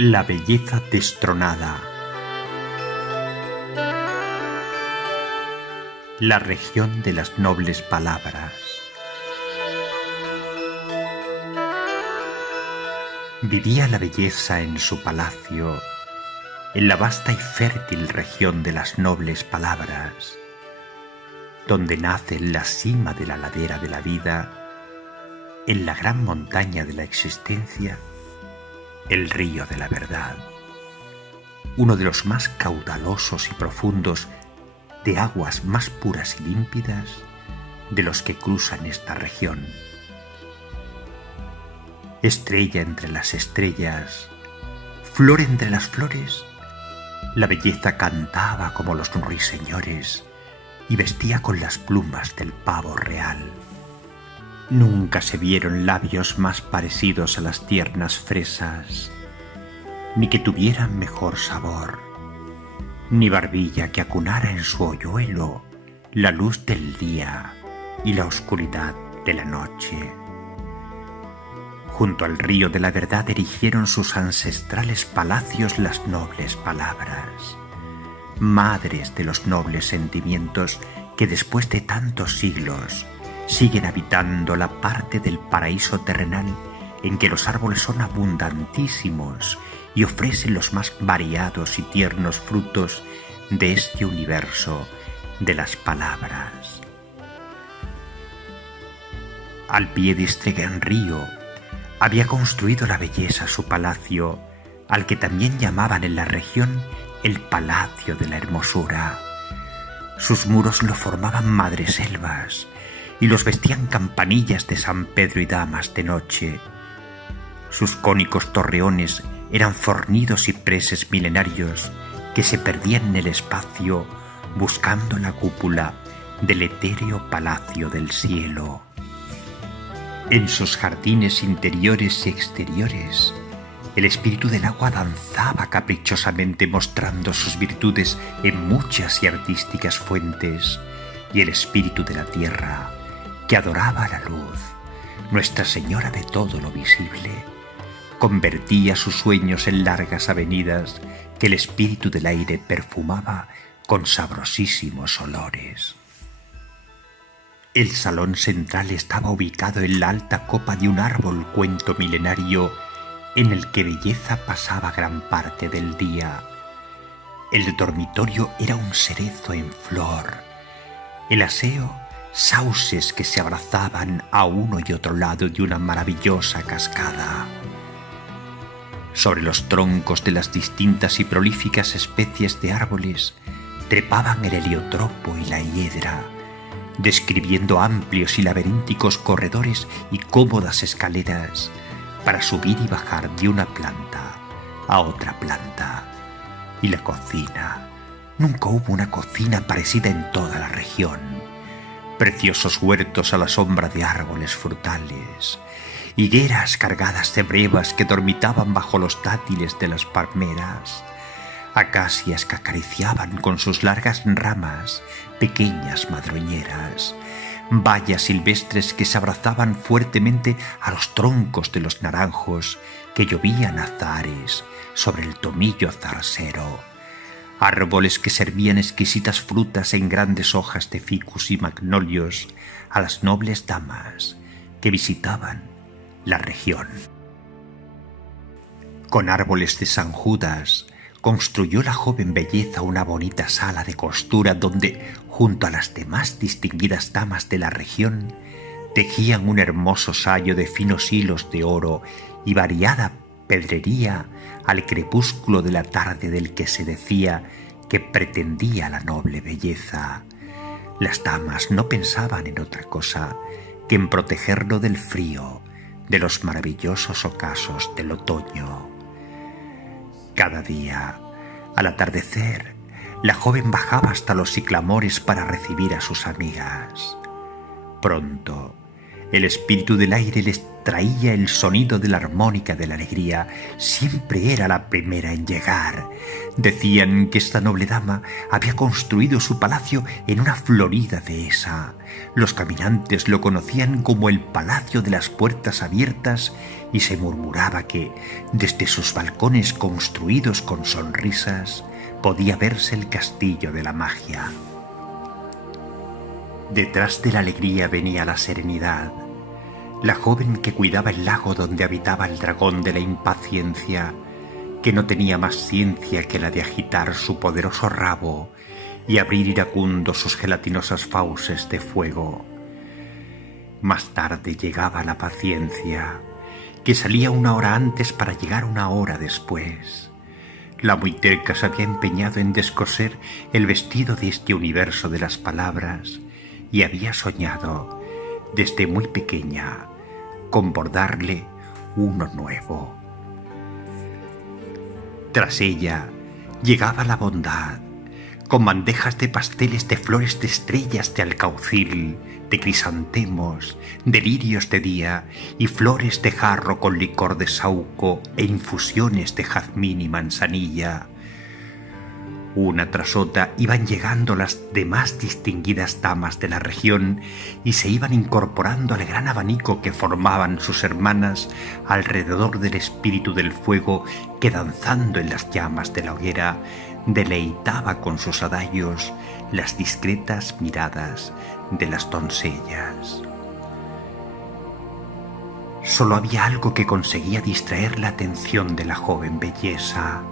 La belleza destronada. La región de las nobles palabras. Vivía la belleza en su palacio, en la vasta y fértil región de las nobles palabras, donde nace en la cima de la ladera de la vida, en la gran montaña de la existencia, el río de la verdad, uno de los más caudalosos y profundos, de aguas más puras y límpidas de los que cruzan esta región. Estrella entre las estrellas, flor entre las flores, la belleza cantaba como los ruiseñores y vestía con las plumas del pavo real. Nunca se vieron labios más parecidos a las tiernas fresas, ni que tuvieran mejor sabor, ni barbilla que acunara en su hoyuelo la luz del día y la oscuridad de la noche. Junto al río de la verdad erigieron sus ancestrales palacios las nobles palabras, madres de los nobles sentimientos que después de tantos siglos siguen habitando la parte del paraíso terrenal en que los árboles son abundantísimos y ofrecen los más variados y tiernos frutos de este universo de las palabras. Al pie de este gran río había construido la belleza su palacio, al que también llamaban en la región el Palacio de la Hermosura. Sus muros lo formaban madreselvas y los vestían campanillas de San Pedro y damas de noche. Sus cónicos torreones eran fornidos cipreses milenarios que se perdían en el espacio buscando la cúpula del etéreo palacio del cielo. En sus jardines interiores y exteriores, el espíritu del agua danzaba caprichosamente mostrando sus virtudes en muchas y artísticas fuentes, y el espíritu de la tierra, que adoraba la luz, Nuestra Señora de todo lo visible, convertía sus sueños en largas avenidas que el espíritu del aire perfumaba con sabrosísimos olores. El salón central estaba ubicado en la alta copa de un árbol cuento milenario en el que belleza pasaba gran parte del día. El dormitorio era un cerezo en flor, el aseo sauces que se abrazaban a uno y otro lado de una maravillosa cascada. Sobre los troncos de las distintas y prolíficas especies de árboles trepaban el heliotropo y la hiedra, describiendo amplios y laberínticos corredores y cómodas escaleras para subir y bajar de una planta a otra planta. Y la cocina, nunca hubo una cocina parecida en toda la región. Preciosos huertos a la sombra de árboles frutales, higueras cargadas de brevas que dormitaban bajo los dátiles de las palmeras, acacias que acariciaban con sus largas ramas pequeñas madroñeras, bayas silvestres que se abrazaban fuertemente a los troncos de los naranjos que llovían azahares sobre el tomillo zarzero, árboles que servían exquisitas frutas en grandes hojas de ficus y magnolios a las nobles damas que visitaban la región. Con árboles de San Judas construyó la joven belleza una bonita sala de costura donde, junto a las demás distinguidas damas de la región, tejían un hermoso sayo de finos hilos de oro y variada pedrería al crepúsculo de la tarde del que se decía que pretendía la noble belleza. Las damas no pensaban en otra cosa que en protegerlo del frío, de los maravillosos ocasos del otoño. Cada día, al atardecer, la joven bajaba hasta los siclamores para recibir a sus amigas. Pronto, El espíritu del aire les traía el sonido de la armónica de la alegría. Siempre era la primera en llegar. Decían que esta noble dama había construido su palacio en una florida dehesa. Los caminantes lo conocían como el Palacio de las Puertas Abiertas y se murmuraba que, desde sus balcones construidos con sonrisas, podía verse el castillo de la magia. Detrás de la alegría venía la serenidad. La joven que cuidaba el lago donde habitaba el dragón de la impaciencia, que no tenía más ciencia que la de agitar su poderoso rabo y abrir iracundo sus gelatinosas fauces de fuego. Más tarde llegaba la paciencia, que salía 1 hora antes para llegar 1 hora después. La muy terca se había empeñado en descoser el vestido de este universo de las palabras y había soñado, desde muy pequeña, con bordarle uno nuevo. Tras ella llegaba la bondad, con bandejas de pasteles de flores de estrellas de alcaucil, de crisantemos, de lirios de día y flores de jarro con licor de saúco e infusiones de jazmín y manzanilla. Una tras otra iban llegando las demás distinguidas damas de la región y se iban incorporando al gran abanico que formaban sus hermanas alrededor del espíritu del fuego que, danzando en las llamas de la hoguera, deleitaba con sus adagios las discretas miradas de las doncellas. Solo había algo que conseguía distraer la atención de la joven belleza.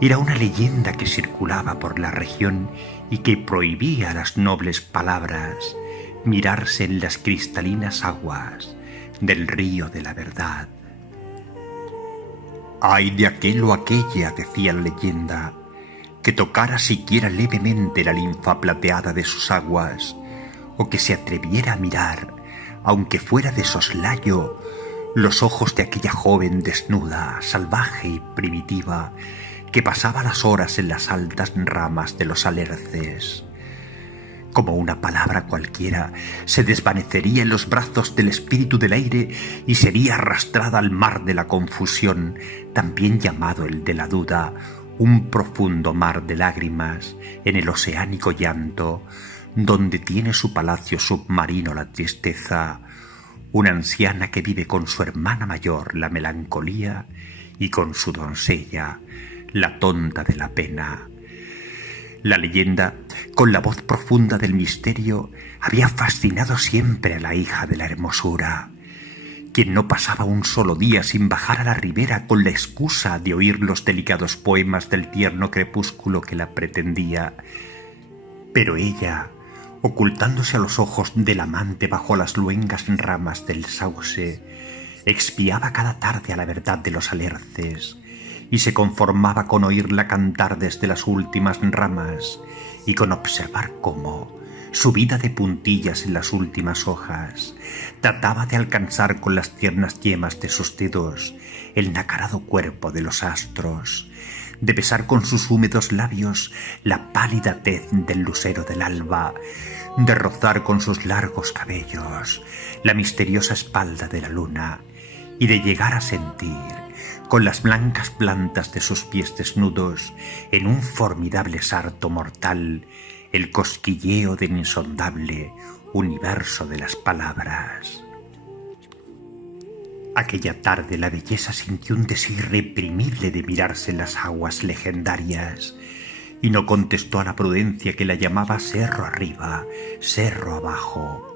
Era una leyenda que circulaba por la región y que prohibía a las nobles palabras mirarse en las cristalinas aguas del río de la verdad. «Ay de aquel o aquella», decía la leyenda, «que tocara siquiera levemente la linfa plateada de sus aguas, o que se atreviera a mirar, aunque fuera de soslayo, los ojos de aquella joven desnuda, salvaje y primitiva, que pasaba las horas en las altas ramas de los alerces. Como una palabra cualquiera, se desvanecería en los brazos del espíritu del aire y sería arrastrada al mar de la confusión, también llamado el de la duda, un profundo mar de lágrimas en el oceánico llanto, donde tiene su palacio submarino la tristeza, una anciana que vive con su hermana mayor la melancolía y con su doncella la tonta de la pena. La leyenda, con la voz profunda del misterio, había fascinado siempre a la hija de la hermosura, quien no pasaba un solo día sin bajar a la ribera con la excusa de oír los delicados poemas del tierno crepúsculo que la pretendía. Pero ella, ocultándose a los ojos del amante bajo las luengas ramas del sauce, expiaba cada tarde a la verdad de los alerces y se conformaba con oírla cantar desde las últimas ramas y con observar cómo, subida de puntillas en las últimas hojas, trataba de alcanzar con las tiernas yemas de sus dedos el nacarado cuerpo de los astros, de besar con sus húmedos labios la pálida tez del lucero del alba, de rozar con sus largos cabellos la misteriosa espalda de la luna y de llegar a sentir con las blancas plantas de sus pies desnudos, en un formidable sarto mortal, el cosquilleo del insondable universo de las palabras. Aquella tarde la belleza sintió un deseo irreprimible de mirarse en las aguas legendarias, y no contestó a la prudencia que la llamaba cerro arriba, cerro abajo.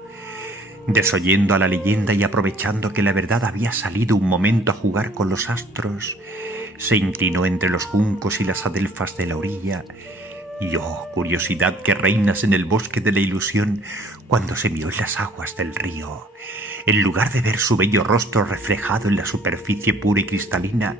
Desoyendo a la leyenda y aprovechando que la verdad había salido un momento a jugar con los astros, se inclinó entre los juncos y las adelfas de la orilla, y oh, curiosidad que reinas en el bosque de la ilusión, cuando se miró en las aguas del río, en lugar de ver su bello rostro reflejado en la superficie pura y cristalina,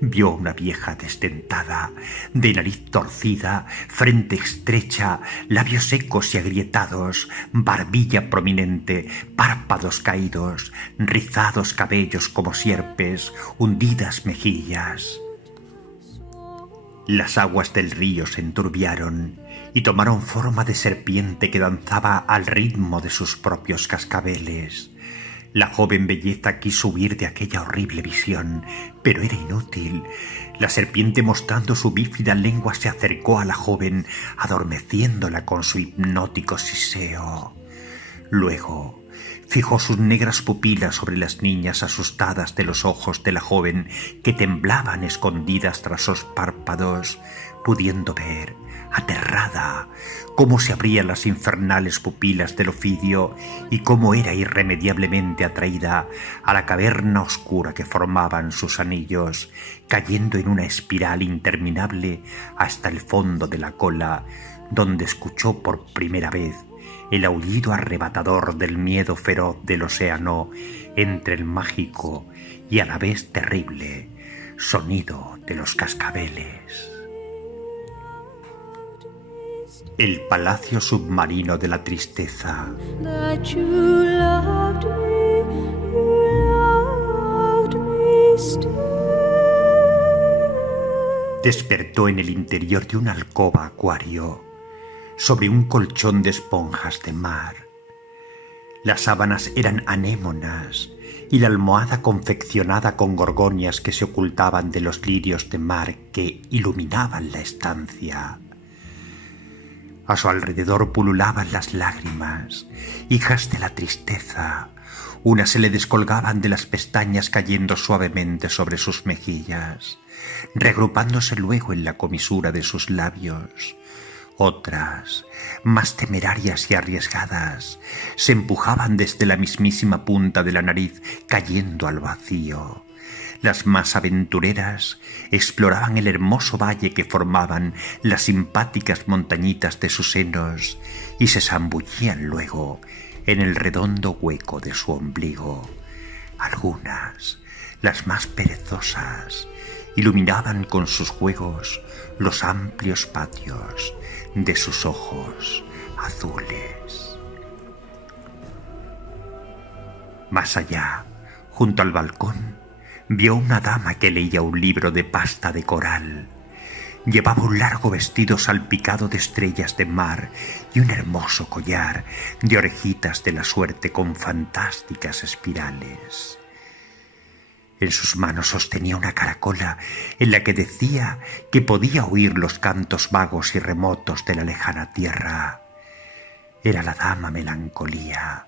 vio una vieja desdentada, de nariz torcida, frente estrecha, labios secos y agrietados, barbilla prominente, párpados caídos, rizados cabellos como sierpes, hundidas mejillas. Las aguas del río se enturbiaron y tomaron forma de serpiente que danzaba al ritmo de sus propios cascabeles. La joven belleza quiso huir de aquella horrible visión, pero era inútil. La serpiente, mostrando su bífida lengua, se acercó a la joven, adormeciéndola con su hipnótico siseo. Luego fijó sus negras pupilas sobre las niñas asustadas de los ojos de la joven, que temblaban escondidas tras sus párpados, pudiendo ver, aterrada, cómo se abrían las infernales pupilas del Ofidio y cómo era irremediablemente atraída a la caverna oscura que formaban sus anillos, cayendo en una espiral interminable hasta el fondo de la cola, donde escuchó por primera vez el aullido arrebatador del miedo feroz del océano entre el mágico y a la vez terrible sonido de los cascabeles. El palacio submarino de la tristeza. Despertó en el interior de una alcoba acuario, sobre un colchón de esponjas de mar. Las sábanas eran anémonas y la almohada confeccionada con gorgonias que se ocultaban de los lirios de mar que iluminaban la estancia. A su alrededor pululaban las lágrimas, hijas de la tristeza. Unas se le descolgaban de las pestañas cayendo suavemente sobre sus mejillas, reagrupándose luego en la comisura de sus labios. Otras, más temerarias y arriesgadas, se empujaban desde la mismísima punta de la nariz, cayendo al vacío. Las más aventureras exploraban el hermoso valle que formaban las simpáticas montañitas de sus senos y se zambullían luego en el redondo hueco de su ombligo. Algunas, las más perezosas, iluminaban con sus juegos los amplios patios de sus ojos azules. Más allá, junto al balcón, vio una dama que leía un libro de pasta de coral. Llevaba un largo vestido salpicado de estrellas de mar y un hermoso collar de orejitas de la suerte con fantásticas espirales. En sus manos sostenía una caracola en la que decía que podía oír los cantos vagos y remotos de la lejana tierra. Era la dama Melancolía,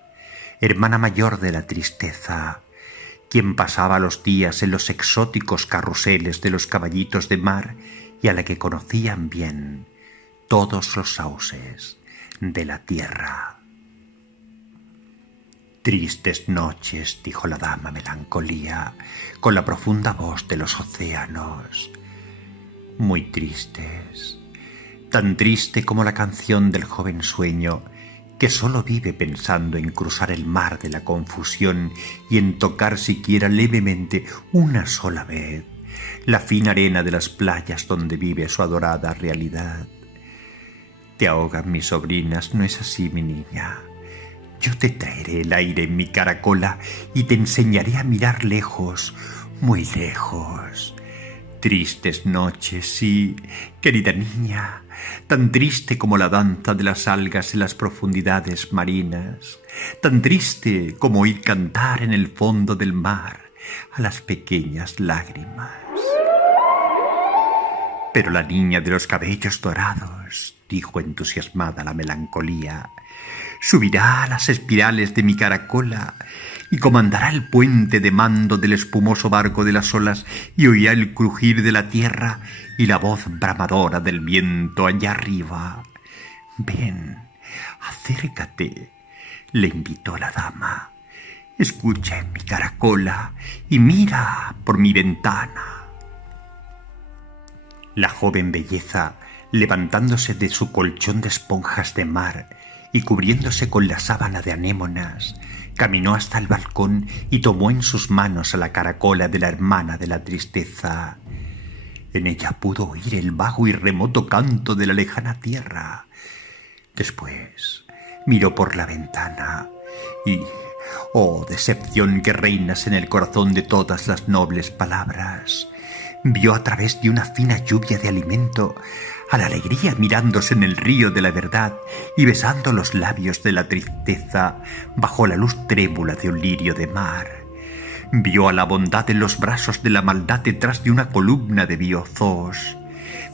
hermana mayor de la tristeza, quien pasaba los días en los exóticos carruseles de los caballitos de mar y a la que conocían bien todos los sauces de la tierra. Tristes noches, dijo la dama Melancolía, con la profunda voz de los océanos. Muy tristes, tan triste como la canción del joven sueño, que sólo vive pensando en cruzar el mar de la confusión y en tocar siquiera levemente una sola vez la fina arena de las playas donde vive su adorada realidad. Te ahogan mis sobrinas, ¿no es así, mi niña? Yo te traeré el aire en mi caracola y te enseñaré a mirar lejos, muy lejos. Tristes noches, sí, querida niña, tan triste como la danza de las algas en las profundidades marinas, tan triste como oír cantar en el fondo del mar a las pequeñas lágrimas. Pero la niña de los cabellos dorados, dijo entusiasmada la Melancolía, subirá a las espirales de mi caracola y comandará el puente de mando del espumoso barco de las olas y oirá el crujir de la tierra y la voz bramadora del viento allá arriba. Ven, acércate, le invitó la dama. Escucha en mi caracola y mira por mi ventana. La joven belleza, levantándose de su colchón de esponjas de mar y cubriéndose con la sábana de anémonas, caminó hasta el balcón y tomó en sus manos a la caracola de la hermana de la tristeza. En ella pudo oír el vago y remoto canto de la lejana tierra. Después miró por la ventana y, oh decepción que reinas en el corazón de todas las nobles palabras, Vio a través de una fina lluvia de alimento a la alegría mirándose en el río de la verdad y besando los labios de la tristeza bajo la luz trémula de un lirio de mar. Vio a la bondad en los brazos de la maldad detrás de una columna de biozoos.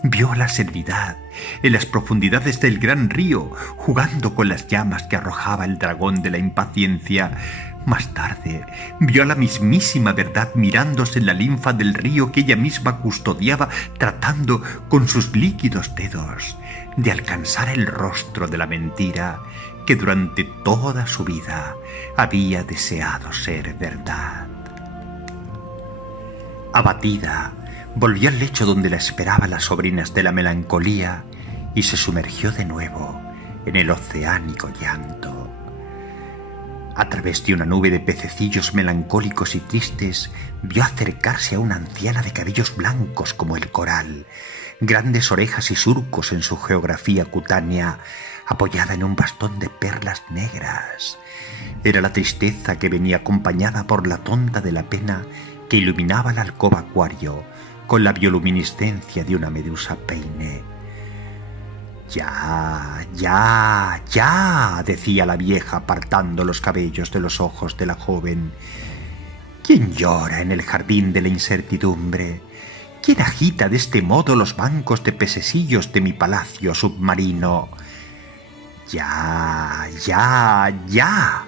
Vio a la serenidad en las profundidades del gran río, jugando con las llamas que arrojaba el dragón de la impaciencia. Más tarde, vio a la mismísima verdad mirándose en la linfa del río que ella misma custodiaba, tratando con sus líquidos dedos de alcanzar el rostro de la mentira que durante toda su vida había deseado ser verdad. Abatida, volvió al lecho donde la esperaban las sobrinas de la melancolía y se sumergió de nuevo en el oceánico llanto. A través de una nube de pececillos melancólicos y tristes, vio acercarse a una anciana de cabellos blancos como el coral, grandes orejas y surcos en su geografía cutánea, apoyada en un bastón de perlas negras. Era la tristeza que venía acompañada por la tonta de la pena que iluminaba la alcoba acuario con la bioluminiscencia de una medusa peine. «Ya, ya, ya», decía la vieja apartando los cabellos de los ojos de la joven. «¿Quién llora en el jardín de la incertidumbre? ¿Quién agita de este modo los bancos de pececillos de mi palacio submarino?» «Ya, ya, ya»,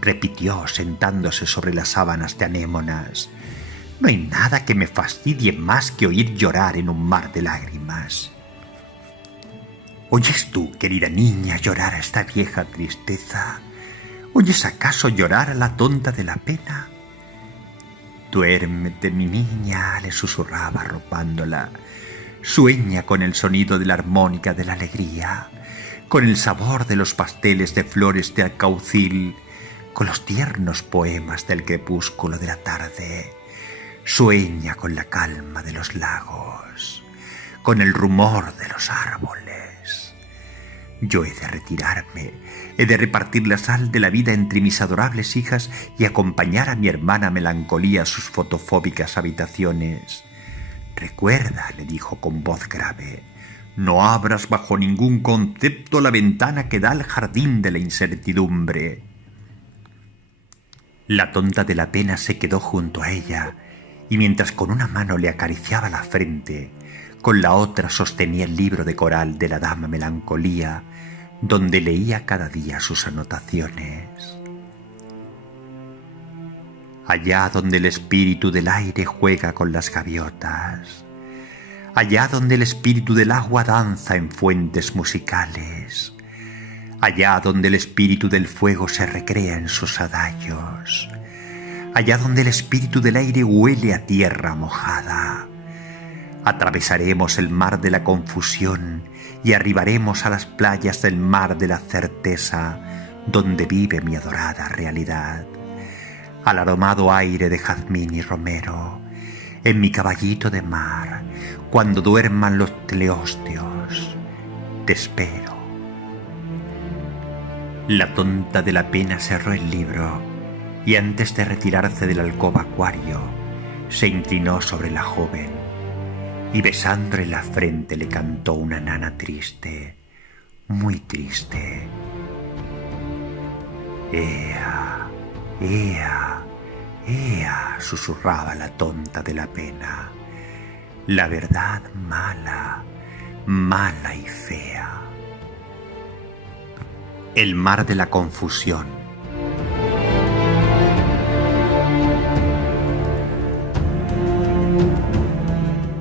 repitió sentándose sobre las sábanas de anémonas. «No hay nada que me fastidie más que oír llorar en un mar de lágrimas». ¿Oyes tú, querida niña, llorar a esta vieja tristeza? ¿Oyes acaso llorar a la tonta de la pena? «Duérmete, mi niña», le susurraba arropándola. «Sueña con el sonido de la armónica de la alegría, con el sabor de los pasteles de flores de alcaucil, con los tiernos poemas del crepúsculo de la tarde. Sueña con la calma de los lagos, con el rumor de los árboles. Yo he de retirarme, he de repartir la sal de la vida entre mis adorables hijas y acompañar a mi hermana Melancolía a sus fotofóbicas habitaciones. Recuerda», le dijo con voz grave, «no abras bajo ningún concepto la ventana que da al jardín de la incertidumbre». La tonta de la pena se quedó junto a ella, y mientras con una mano le acariciaba la frente, con la otra sostenía el libro de coral de la dama Melancolía, donde leía cada día sus anotaciones. Allá donde el espíritu del aire juega con las gaviotas, allá donde el espíritu del agua danza en fuentes musicales, allá donde el espíritu del fuego se recrea en sus adagios, allá donde el espíritu del aire huele a tierra mojada. Atravesaremos el mar de la confusión y arribaremos a las playas del mar de la certeza, donde vive mi adorada realidad. Al aromado aire de jazmín y romero, en mi caballito de mar, cuando duerman los teleostios, te espero». La tonta de la pena cerró el libro y antes de retirarse del alcoba acuario, se inclinó sobre la joven y besándole la frente le cantó una nana triste, muy triste. «Ea, ea, ea», susurraba la tonta de la pena, «la verdad mala, mala y fea». El mar de la confusión.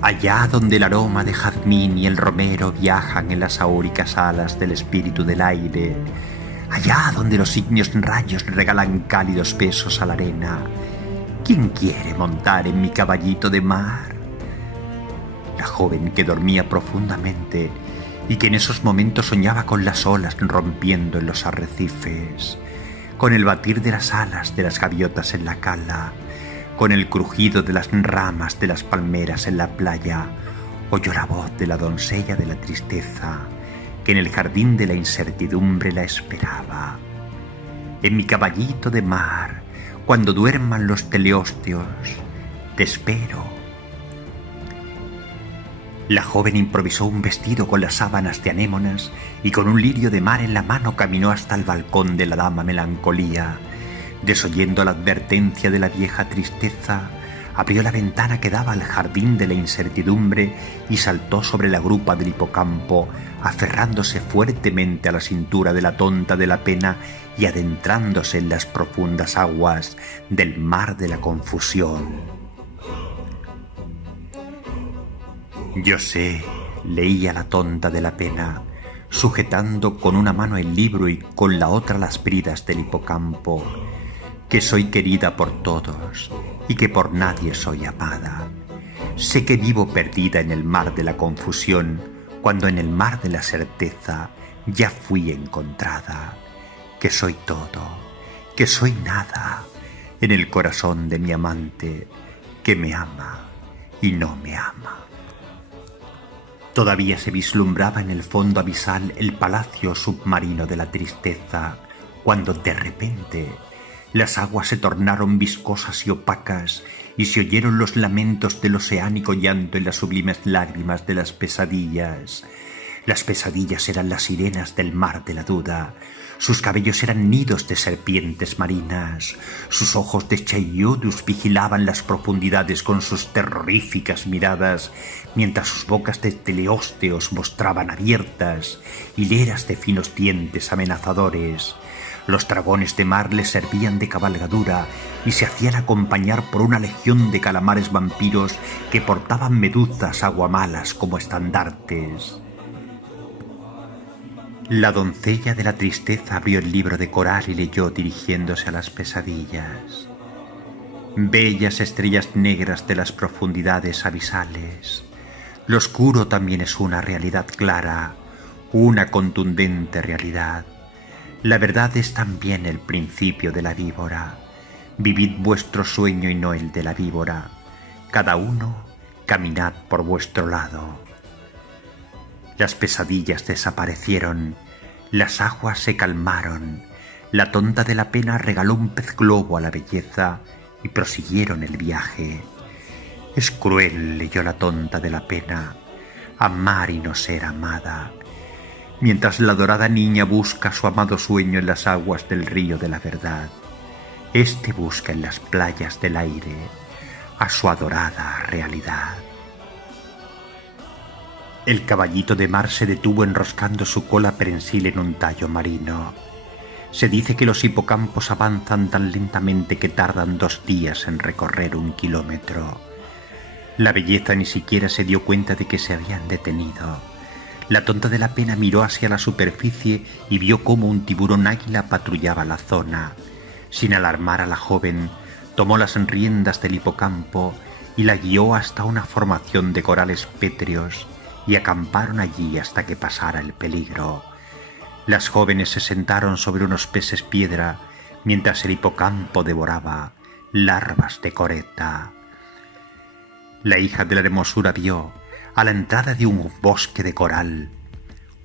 Allá donde el aroma de jazmín y el romero viajan en las áuricas alas del espíritu del aire, allá donde los ígneos rayos regalan cálidos besos a la arena, ¿quién quiere montar en mi caballito de mar? La joven que dormía profundamente y que en esos momentos soñaba con las olas rompiendo en los arrecifes, con el batir de las alas de las gaviotas en la cala, con el crujido de las ramas de las palmeras en la playa, oyó la voz de la doncella de la tristeza que en el jardín de la incertidumbre la esperaba. «En mi caballito de mar, cuando duerman los teleostios, te espero». La joven improvisó un vestido con las sábanas de anémonas y con un lirio de mar en la mano caminó hasta el balcón de la dama Melancolía. Desoyendo la advertencia de la vieja Tristeza, abrió la ventana que daba al jardín de la incertidumbre y saltó sobre la grupa del Hipocampo, aferrándose fuertemente a la cintura de la Tonta de la Pena y adentrándose en las profundas aguas del mar de la confusión. Yo sé, leía la Tonta de la Pena, sujetando con una mano el libro y con la otra las bridas del Hipocampo, que soy querida por todos y que por nadie soy amada. Sé que vivo perdida en el mar de la confusión, cuando en el mar de la certeza ya fui encontrada, que soy todo, que soy nada, en el corazón de mi amante, que me ama y no me ama. Todavía se vislumbraba en el fondo abisal el palacio submarino de la tristeza, cuando de repente las aguas se tornaron viscosas y opacas y se oyeron los lamentos del oceánico llanto y las sublimes lágrimas de las pesadillas. Las pesadillas eran las sirenas del mar de la duda. Sus cabellos eran nidos de serpientes marinas. Sus ojos de Cheiudus vigilaban las profundidades con sus terroríficas miradas, mientras sus bocas de teleósteos mostraban abiertas hileras de finos dientes amenazadores. Los dragones de mar les servían de cabalgadura y se hacían acompañar por una legión de calamares vampiros que portaban medusas aguamalas como estandartes. La doncella de la tristeza abrió el libro de coral y leyó dirigiéndose a las pesadillas. Bellas estrellas negras de las profundidades abisales, lo oscuro también es una realidad clara, una contundente realidad. La verdad es también el principio de la víbora. Vivid vuestro sueño y no el de la víbora. Cada uno caminad por vuestro lado. Las pesadillas desaparecieron, las aguas se calmaron, la Tonta de la Pena regaló un pez globo a la belleza y prosiguieron el viaje. Es cruel, leyó la Tonta de la Pena, amar y no ser amada, mientras la adorada niña busca su amado sueño en las aguas del río de la verdad. Este busca en las playas del aire a su adorada realidad. El caballito de mar se detuvo enroscando su cola prensil en un tallo marino. Se dice que los hipocampos avanzan tan lentamente que tardan 2 días en recorrer 1 kilómetro. La belleza ni siquiera se dio cuenta de que se habían detenido. La Tonta de la Pena miró hacia la superficie y vio cómo un tiburón águila patrullaba la zona. Sin alarmar a la joven, tomó las riendas del hipocampo y la guió hasta una formación de corales pétreos y acamparon allí hasta que pasara el peligro. Las jóvenes se sentaron sobre unos peces piedra mientras el hipocampo devoraba larvas de coreta. La hija de la hermosura vio, a la entrada de un bosque de coral,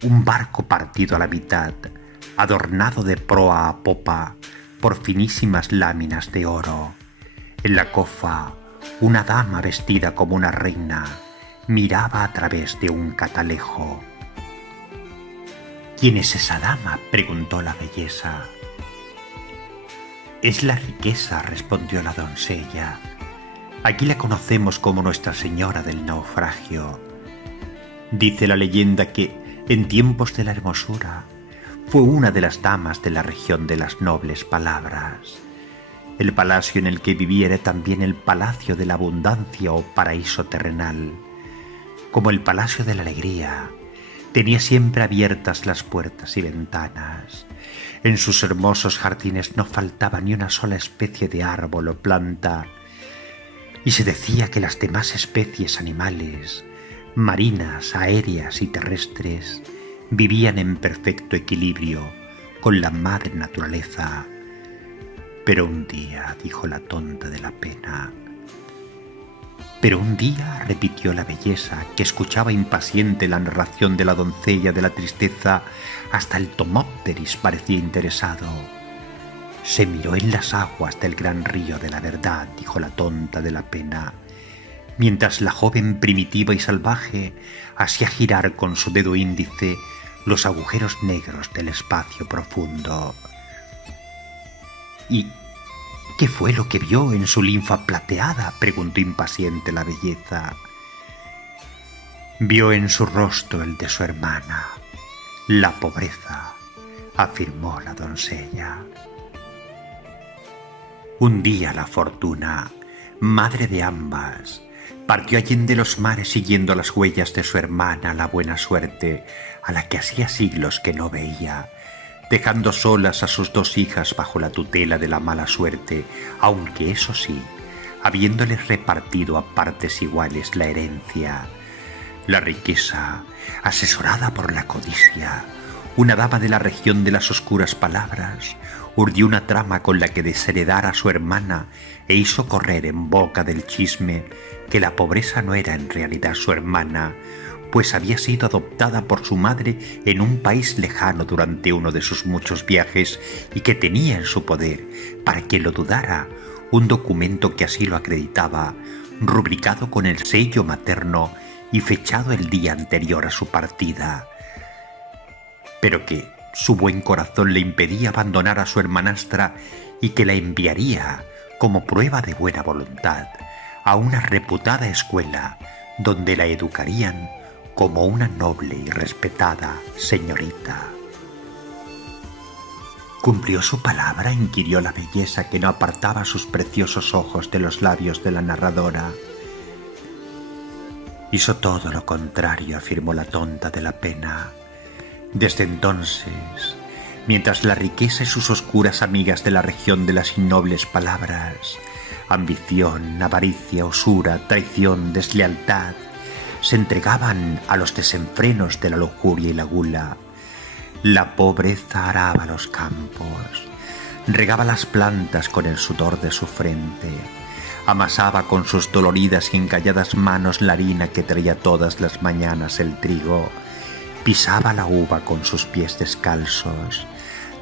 un barco partido a la mitad, adornado de proa a popa por finísimas láminas de oro. En la cofa, una dama vestida como una reina miraba a través de un catalejo. ¿Quién es esa dama?, preguntó la belleza. Es la riqueza, respondió la doncella. Aquí la conocemos como Nuestra Señora del Naufragio. Dice la leyenda que, en tiempos de la hermosura, fue una de las damas de la región de las nobles palabras. El palacio en el que vivía era también el palacio de la abundancia o paraíso terrenal. Como el palacio de la alegría, tenía siempre abiertas las puertas y ventanas. En sus hermosos jardines no faltaba ni una sola especie de árbol o planta, y se decía que las demás especies animales, marinas, aéreas y terrestres, vivían en perfecto equilibrio con la madre naturaleza. Pero un día, dijo la Tonta de la Pena. Pero un día, repitió la belleza, que escuchaba impaciente la narración de la doncella de la tristeza, hasta el Tomópteris parecía interesado. Se miró en las aguas del gran río de la verdad, dijo la Tonta de la Pena, mientras la joven primitiva y salvaje hacía girar con su dedo índice los agujeros negros del espacio profundo. ¿Y qué fue lo que vio en su linfa plateada?, preguntó impaciente la belleza. Vio en su rostro el de su hermana, la pobreza, afirmó la doncella. Un día la fortuna, madre de ambas, partió allende los mares siguiendo las huellas de su hermana, la buena suerte, a la que hacía siglos que no veía, dejando solas a sus dos hijas bajo la tutela de la mala suerte, aunque eso sí, habiéndoles repartido a partes iguales la herencia. La riqueza, asesorada por la codicia, una dama de la región de las oscuras palabras, urdió una trama con la que desheredar a su hermana e hizo correr en boca del chisme que la pobreza no era en realidad su hermana, pues había sido adoptada por su madre en un país lejano durante uno de sus muchos viajes y que tenía en su poder, para quien lo dudara, un documento que así lo acreditaba, rubricado con el sello materno y fechado el día anterior a su partida, pero que su buen corazón le impedía abandonar a su hermanastra y que la enviaría, como prueba de buena voluntad, a una reputada escuela donde la educarían como una noble y respetada señorita. ¿Cumplió su palabra?, inquirió la belleza, que no apartaba sus preciosos ojos de los labios de la narradora. Hizo todo lo contrario, afirmó la tonta de la pena. Desde entonces, mientras la riqueza y sus oscuras amigas de la región de las innobles palabras, ambición, avaricia, usura, traición, deslealtad, se entregaban a los desenfrenos de la lujuria y la gula, la pobreza araba los campos, regaba las plantas con el sudor de su frente, amasaba con sus doloridas y encalladas manos la harina que traía todas las mañanas el trigo, pisaba la uva con sus pies descalzos,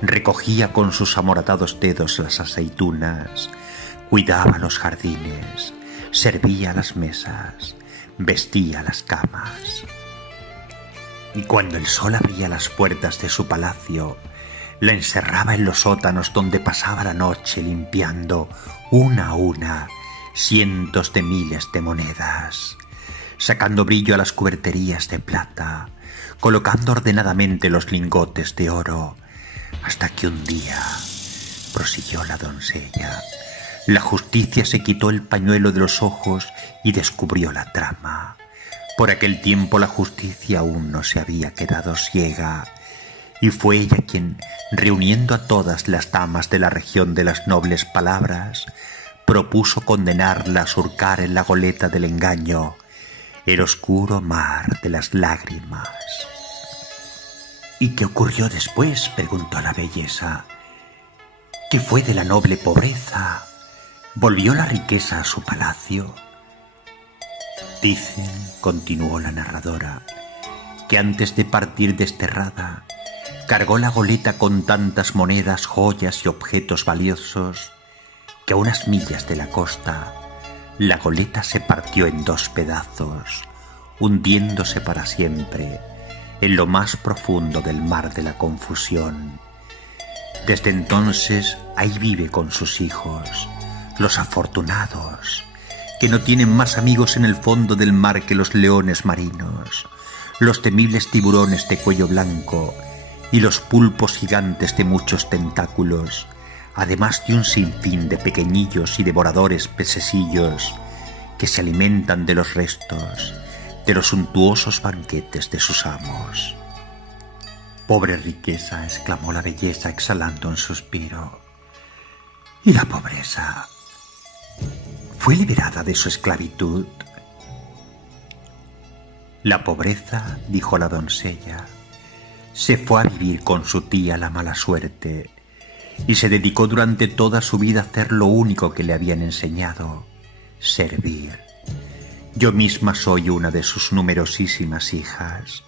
recogía con sus amoratados dedos las aceitunas, cuidaba los jardines, servía las mesas, vestía las camas. Y cuando el sol abría las puertas de su palacio, la encerraba en los sótanos donde pasaba la noche limpiando una a una cientos de miles de monedas, sacando brillo a las cuberterías de plata, colocando ordenadamente los lingotes de oro, hasta que un día, prosiguió la doncella, la justicia se quitó el pañuelo de los ojos y descubrió la trama. Por aquel tiempo la justicia aún no se había quedado ciega, y fue ella quien, reuniendo a todas las damas de la región de las nobles palabras, propuso condenarla a surcar en la goleta del engaño el oscuro mar de las lágrimas. ¿Y qué ocurrió después?, preguntó la belleza. ¿Qué fue de la noble pobreza? ¿Volvió la riqueza a su palacio? Dicen, continuó la narradora, que antes de partir desterrada, cargó la goleta con tantas monedas, joyas y objetos valiosos, que a unas millas de la costa, la goleta se partió en dos pedazos, hundiéndose para siempre en lo más profundo del mar de la confusión. Desde entonces ahí vive con sus hijos, los afortunados, que no tienen más amigos en el fondo del mar que los leones marinos, los temibles tiburones de cuello blanco y los pulpos gigantes de muchos tentáculos, además de un sinfín de pequeñillos y devoradores pececillos que se alimentan de los restos de los suntuosos banquetes de sus amos. «Pobre riqueza», exclamó la belleza exhalando un suspiro. «¿Y la pobreza? ¿Fue liberada de su esclavitud?» «La pobreza», dijo la doncella, «se fue a vivir con su tía la mala suerte y se dedicó durante toda su vida a hacer lo único que le habían enseñado, servir. Yo misma soy una de sus numerosísimas hijas.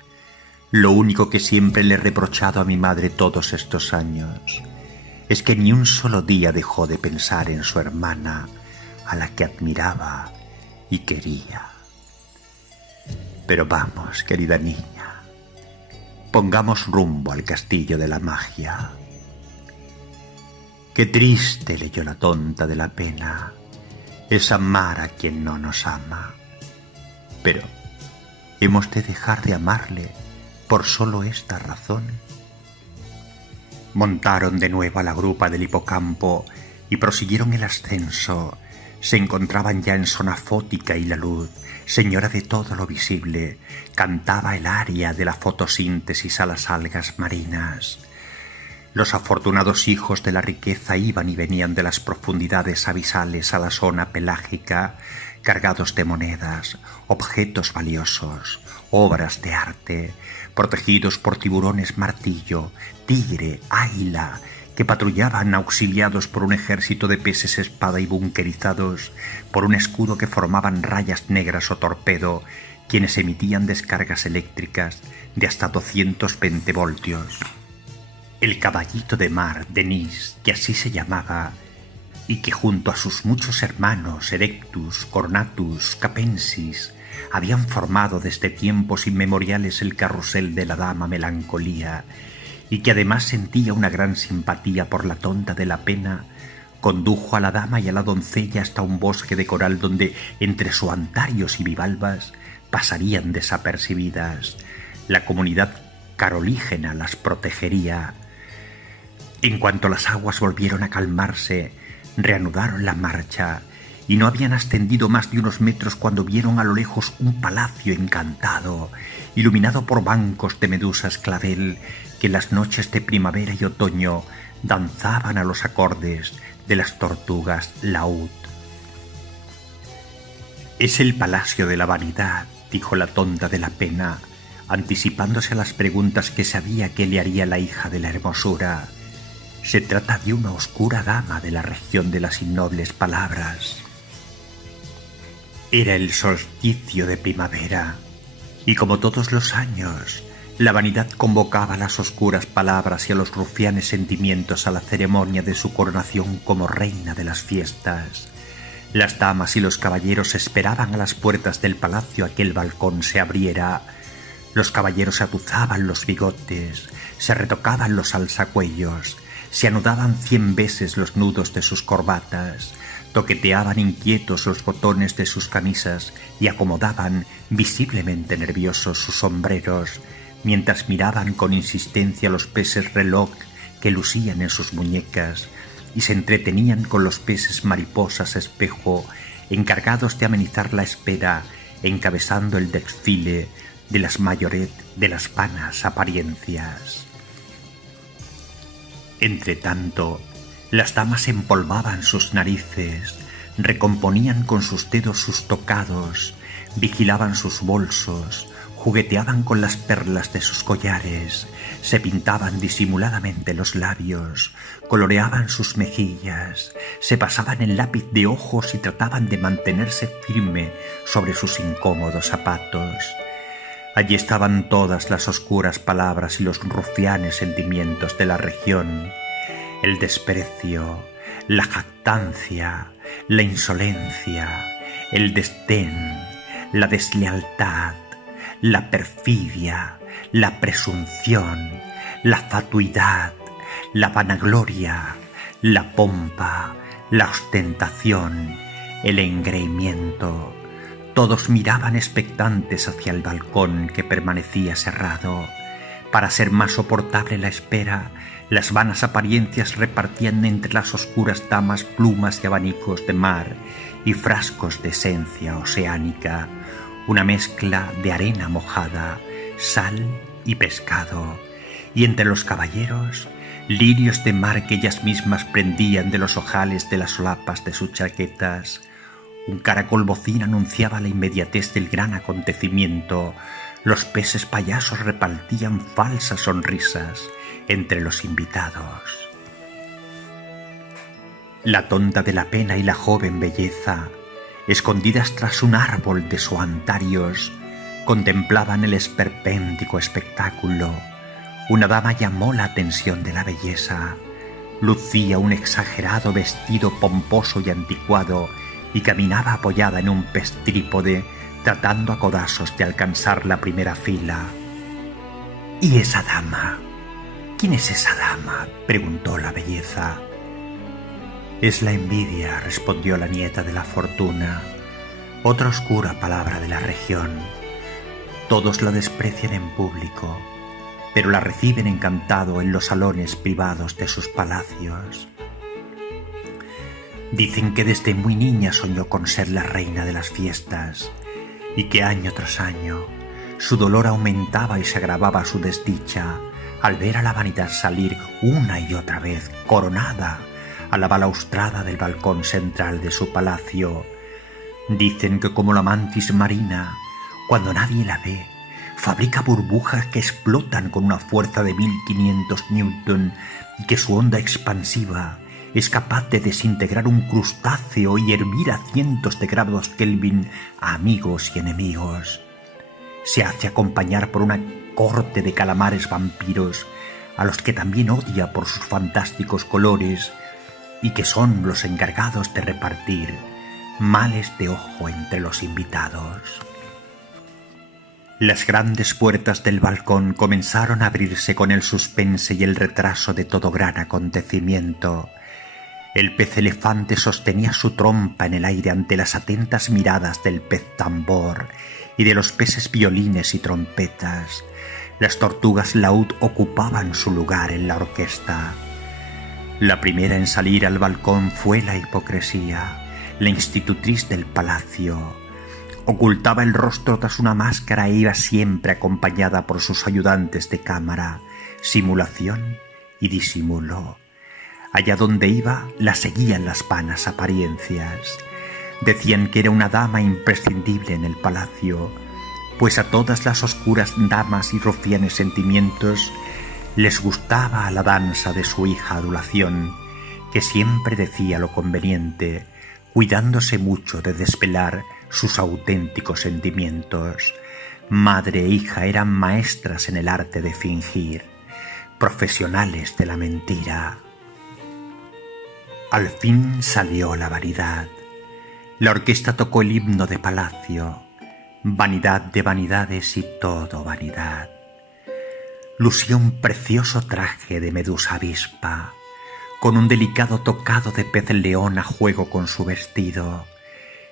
Lo único que siempre le he reprochado a mi madre todos estos años es que ni un solo día dejó de pensar en su hermana, a la que admiraba y quería. Pero vamos, querida niña, pongamos rumbo al castillo de la magia. Qué triste, leyó la tonta de la pena, es amar a quien no nos ama. Pero ¿hemos de dejar de amarle por solo esta razón? Montaron de nuevo a la grupa del hipocampo y prosiguieron el ascenso. Se encontraban ya en zona fótica y la luz, señora de todo lo visible, cantaba el aria de la fotosíntesis a las algas marinas. Los afortunados hijos de la riqueza iban y venían de las profundidades abisales a la zona pelágica, cargados de monedas, objetos valiosos, obras de arte, protegidos por tiburones martillo, tigre, águila, que patrullaban auxiliados por un ejército de peces espada y bunkerizados por un escudo que formaban rayas negras o torpedo, quienes emitían descargas eléctricas de hasta 220 voltios. El caballito de mar, Denis, que así se llamaba, y que junto a sus muchos hermanos, Erectus, Cornatus, Capensis, habían formado desde tiempos inmemoriales el carrusel de la dama Melancolía, y que además sentía una gran simpatía por la tonta de la pena, condujo a la dama y a la doncella hasta un bosque de coral donde, entre suantarios y bivalvas, pasarían desapercibidas. La comunidad carolígena las protegería. En cuanto las aguas volvieron a calmarse, reanudaron la marcha, y no habían ascendido más de unos metros cuando vieron a lo lejos un palacio encantado, iluminado por bancos de medusas clavel que en las noches de primavera y otoño danzaban a los acordes de las tortugas laúd. «Es el palacio de la vanidad», dijo la tonta de la pena, anticipándose a las preguntas que sabía que le haría la hija de la hermosura. «Se trata de una oscura dama de la región de las innobles palabras». Era el solsticio de primavera, y como todos los años, la vanidad convocaba las oscuras palabras y a los rufianes sentimientos a la ceremonia de su coronación como reina de las fiestas. Las damas y los caballeros esperaban a las puertas del palacio a que el balcón se abriera. Los caballeros se atuzaban los bigotes, se retocaban los alzacuellos, se anudaban 100 veces los nudos de sus corbatas, toqueteaban inquietos los botones de sus camisas y acomodaban, visiblemente nerviosos, sus sombreros, mientras miraban con insistencia los peces reloj que lucían en sus muñecas y se entretenían con los peces mariposas espejo, encargados de amenizar la espera, encabezando el desfile de las mayoret de las vanas apariencias. Entretanto, las damas empolvaban sus narices, recomponían con sus dedos sus tocados, vigilaban sus bolsos, jugueteaban con las perlas de sus collares, se pintaban disimuladamente los labios, coloreaban sus mejillas, se pasaban el lápiz de ojos y trataban de mantenerse firme sobre sus incómodos zapatos. Allí estaban todas las oscuras palabras y los rufianes sentimientos de la región: el desprecio, la jactancia, la insolencia, el desdén, la deslealtad, la perfidia, la presunción, la fatuidad, la vanagloria, la pompa, la ostentación, el engreimiento. Todos miraban expectantes hacia el balcón que permanecía cerrado. Para ser más soportable la espera, las vanas apariencias repartían entre las oscuras damas plumas y abanicos de mar y frascos de esencia oceánica, una mezcla de arena mojada, sal y pescado, y entre los caballeros, lirios de mar que ellas mismas prendían de los ojales de las solapas de sus chaquetas. Un caracol bocín anunciaba la inmediatez del gran acontecimiento. Los peces payasos repartían falsas sonrisas entre los invitados. La tonta de la pena y la joven belleza, escondidas tras un árbol de suantarios, contemplaban el esperpéntico espectáculo. Una dama llamó la atención de la belleza. Lucía un exagerado vestido pomposo y anticuado y caminaba apoyada en un trípode, tratando a codazos de alcanzar la primera fila. —¿Y esa dama? ¿Quién es esa dama? —preguntó la belleza. —Es la envidia —respondió la nieta de la fortuna—, otra oscura palabra de la región. Todos la desprecian en público, pero la reciben encantado en los salones privados de sus palacios. Dicen que desde muy niña soñó con ser la reina de las fiestas y que año tras año su dolor aumentaba y se agravaba su desdicha al ver a la vanidad salir una y otra vez coronada a la balaustrada del balcón central de su palacio. Dicen que como la mantis marina, cuando nadie la ve, fabrica burbujas que explotan con una fuerza de 1500 newton y que su onda expansiva es capaz de desintegrar un crustáceo y hervir a cientos de grados Kelvin a amigos y enemigos. Se hace acompañar por una corte de calamares vampiros a los que también odia por sus fantásticos colores y que son los encargados de repartir males de ojo entre los invitados. Las grandes puertas del balcón comenzaron a abrirse con el suspense y el retraso de todo gran acontecimiento. El pez elefante sostenía su trompa en el aire ante las atentas miradas del pez tambor y de los peces violines y trompetas. Las tortugas laúd ocupaban su lugar en la orquesta. La primera en salir al balcón fue la hipocresía, la institutriz del palacio. Ocultaba el rostro tras una máscara e iba siempre acompañada por sus ayudantes de cámara, simulación y disimulo. Allá donde iba la seguían las vanas apariencias. Decían que era una dama imprescindible en el palacio, pues a todas las oscuras damas y rufianes sentimientos les gustaba la danza de su hija adulación, que siempre decía lo conveniente, cuidándose mucho de desvelar sus auténticos sentimientos. Madre e hija eran maestras en el arte de fingir, profesionales de la mentira. Al fin salió la vanidad. La orquesta tocó el himno de palacio, vanidad de vanidades y todo vanidad. Lucía un precioso traje de medusa avispa, con un delicado tocado de pez león a juego con su vestido.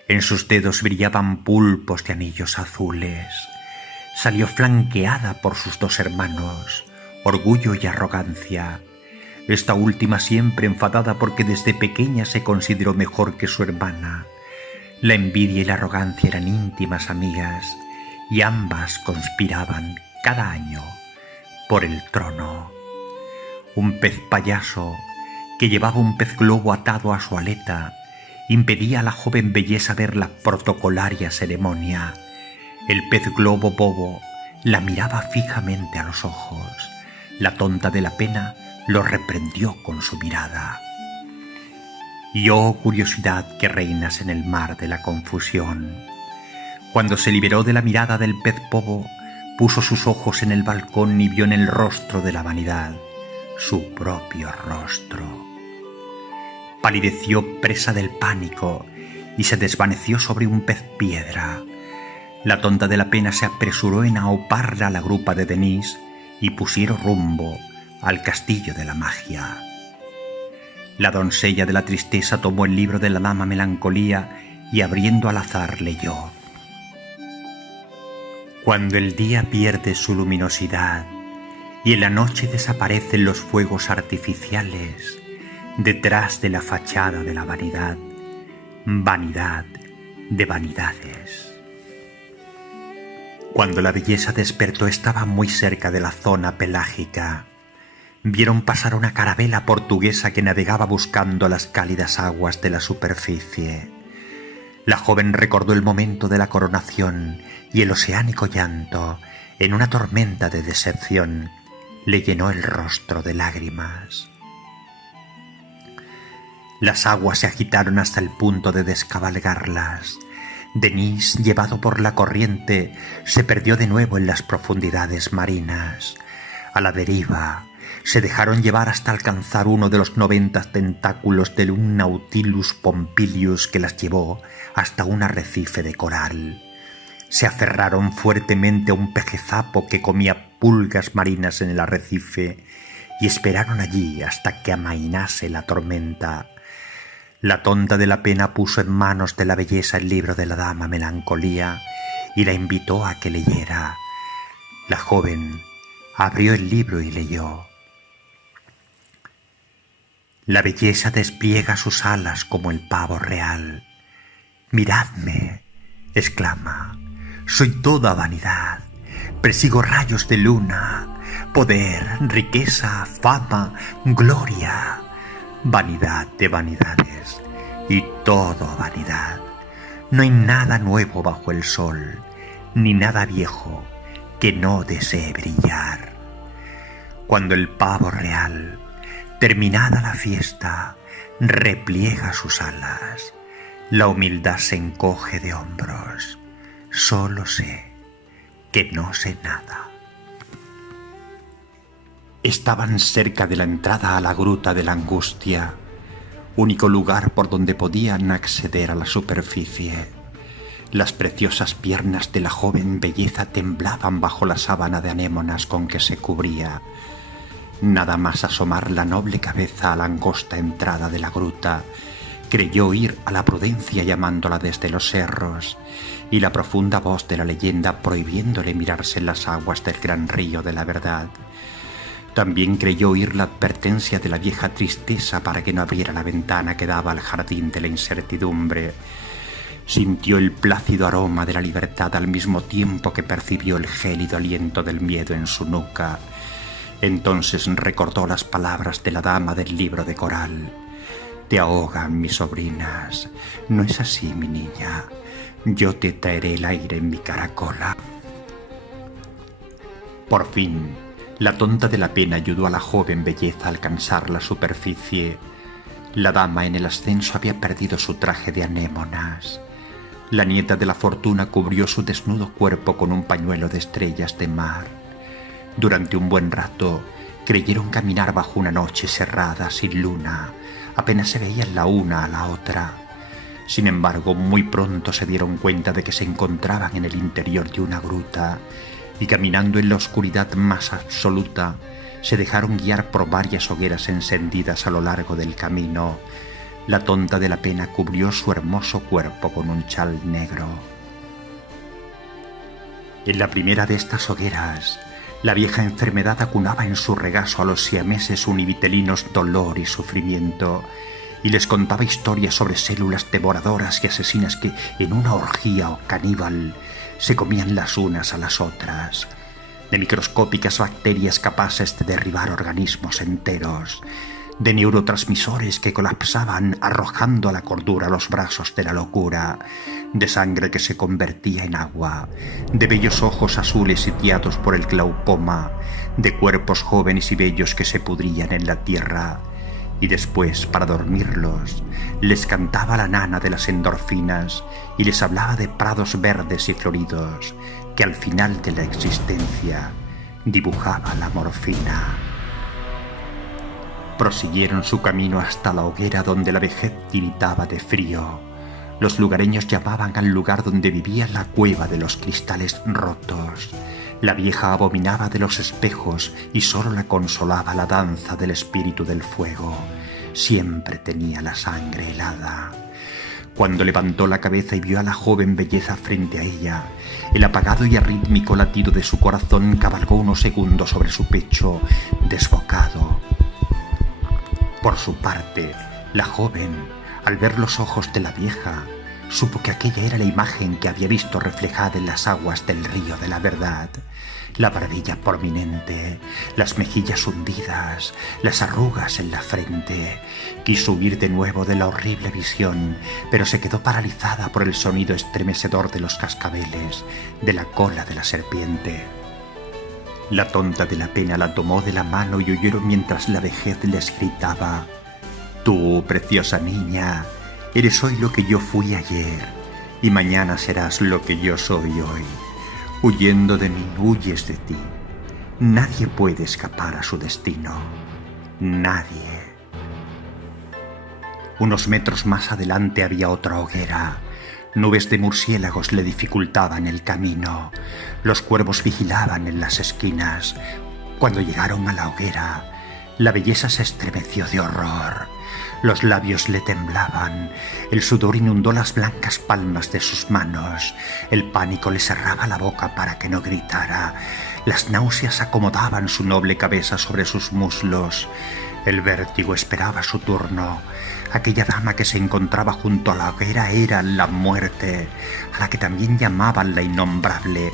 En sus dedos brillaban pulpos de anillos azules. Salió flanqueada por sus dos hermanos, Orgullo y Arrogancia. Esta última siempre enfadada porque desde pequeña se consideró mejor que su hermana. La envidia y la arrogancia eran íntimas amigas y ambas conspiraban cada año por el trono. Un pez payaso que llevaba un pez globo atado a su aleta impedía a la joven belleza ver la protocolaria ceremonia. El pez globo bobo la miraba fijamente a los ojos. La tonta de la pena lo reprendió con su mirada. Y oh curiosidad que reinas en el mar de la confusión. Cuando se liberó de la mirada del pez bobo, puso sus ojos en el balcón y vio en el rostro de la vanidad su propio rostro. Palideció presa del pánico y se desvaneció sobre un pez piedra. La tonta de la pena se apresuró en auparla a la grupa de Denise y pusieron rumbo al castillo de la magia. La doncella de la tristeza tomó el libro de la dama melancolía y abriendo al azar leyó: Cuando el día pierde su luminosidad y en la noche desaparecen los fuegos artificiales, detrás de la fachada de la vanidad, vanidad de vanidades. Cuando la belleza despertó estaba muy cerca de la zona pelágica. Vieron pasar una carabela portuguesa que navegaba buscando las cálidas aguas de la superficie. La joven recordó el momento de la coronación y el oceánico llanto, en una tormenta de decepción, le llenó el rostro de lágrimas. Las aguas se agitaron hasta el punto de descabalgarlas. Denise, llevado por la corriente, se perdió de nuevo en las profundidades marinas. A la deriva, Se dejaron llevar hasta alcanzar uno de los 90 tentáculos de un Nautilus Pompilius que las llevó hasta un arrecife de coral. Se aferraron fuertemente a un pejezapo que comía pulgas marinas en el arrecife y esperaron allí hasta que amainase la tormenta. La tonta de la pena puso en manos de la belleza el libro de la dama Melancolía y la invitó a que leyera. La joven abrió el libro y leyó. La belleza despliega sus alas como el pavo real. Miradme, exclama, soy toda vanidad, persigo rayos de luna, poder, riqueza, fama, gloria, vanidad de vanidades y todo vanidad. No hay nada nuevo bajo el sol, ni nada viejo que no desee brillar. Cuando el pavo real, terminada la fiesta, repliega sus alas, la humildad se encoge de hombros. Solo sé que no sé nada. Estaban cerca de la entrada a la gruta de la angustia, único lugar por donde podían acceder a la superficie. Las preciosas piernas de la joven belleza temblaban bajo la sábana de anémonas con que se cubría. Nada más asomar la noble cabeza a la angosta entrada de la gruta, creyó oír a la prudencia llamándola desde los cerros y la profunda voz de la leyenda prohibiéndole mirarse en las aguas del gran río de la verdad. También creyó oír la advertencia de la vieja tristeza para que no abriera la ventana que daba al jardín de la incertidumbre. Sintió el plácido aroma de la libertad al mismo tiempo que percibió el gélido aliento del miedo en su nuca. Entonces recordó las palabras de la dama del libro de coral. Te ahogan mis sobrinas. No es así, mi niña. Yo te traeré el aire en mi caracola. Por fin, la tonta de la pena ayudó a la joven belleza a alcanzar la superficie. La dama en el ascenso había perdido su traje de anémonas. La nieta de la fortuna cubrió su desnudo cuerpo con un pañuelo de estrellas de mar. Durante un buen rato creyeron caminar bajo una noche cerrada, sin luna. Apenas se veían la una a la otra. Sin embargo, muy pronto se dieron cuenta de que se encontraban en el interior de una gruta y caminando en la oscuridad más absoluta, se dejaron guiar por varias hogueras encendidas a lo largo del camino. La tonta de la pena cubrió su hermoso cuerpo con un chal negro. En la primera de estas hogueras, la vieja enfermedad acunaba en su regazo a los siameses univitelinos dolor y sufrimiento, y les contaba historias sobre células devoradoras y asesinas que, en una orgía o caníbal, se comían las unas a las otras, de microscópicas bacterias capaces de derribar organismos enteros, de neurotransmisores que colapsaban arrojando a la cordura los brazos de la locura, de sangre que se convertía en agua, de bellos ojos azules sitiados por el glaucoma, de cuerpos jóvenes y bellos que se pudrían en la tierra. Y después, para dormirlos, les cantaba la nana de las endorfinas y les hablaba de prados verdes y floridos que al final de la existencia dibujaba la morfina. Prosiguieron su camino hasta la hoguera donde la vejez tiritaba de frío. Los lugareños llamaban al lugar donde vivía la cueva de los cristales rotos. La vieja abominaba de los espejos y solo la consolaba la danza del espíritu del fuego. Siempre tenía la sangre helada. Cuando levantó la cabeza y vio a la joven belleza frente a ella, el apagado y arrítmico latido de su corazón cabalgó unos segundos sobre su pecho, desbocado. Por su parte, la joven, al ver los ojos de la vieja, supo que aquella era la imagen que había visto reflejada en las aguas del río de la verdad. La barbilla prominente, las mejillas hundidas, las arrugas en la frente. Quiso huir de nuevo de la horrible visión, pero se quedó paralizada por el sonido estremecedor de los cascabeles, de la cola de la serpiente. La tonta de la pena la tomó de la mano y huyeron mientras la vejez les gritaba: «Tú, preciosa niña, eres hoy lo que yo fui ayer, y mañana serás lo que yo soy hoy. Huyendo de mí, huyes de ti. Nadie puede escapar a su destino. Nadie. Unos metros más adelante había otra hoguera. Nubes de murciélagos le dificultaban el camino. Los cuervos vigilaban en las esquinas. Cuando llegaron a la hoguera, la belleza se estremeció de horror. Los labios le temblaban, el sudor inundó las blancas palmas de sus manos, el pánico le cerraba la boca para que no gritara, las náuseas acomodaban su noble cabeza sobre sus muslos. El vértigo esperaba su turno. Aquella dama que se encontraba junto a la hoguera era la muerte, a la que también llamaban la innombrable.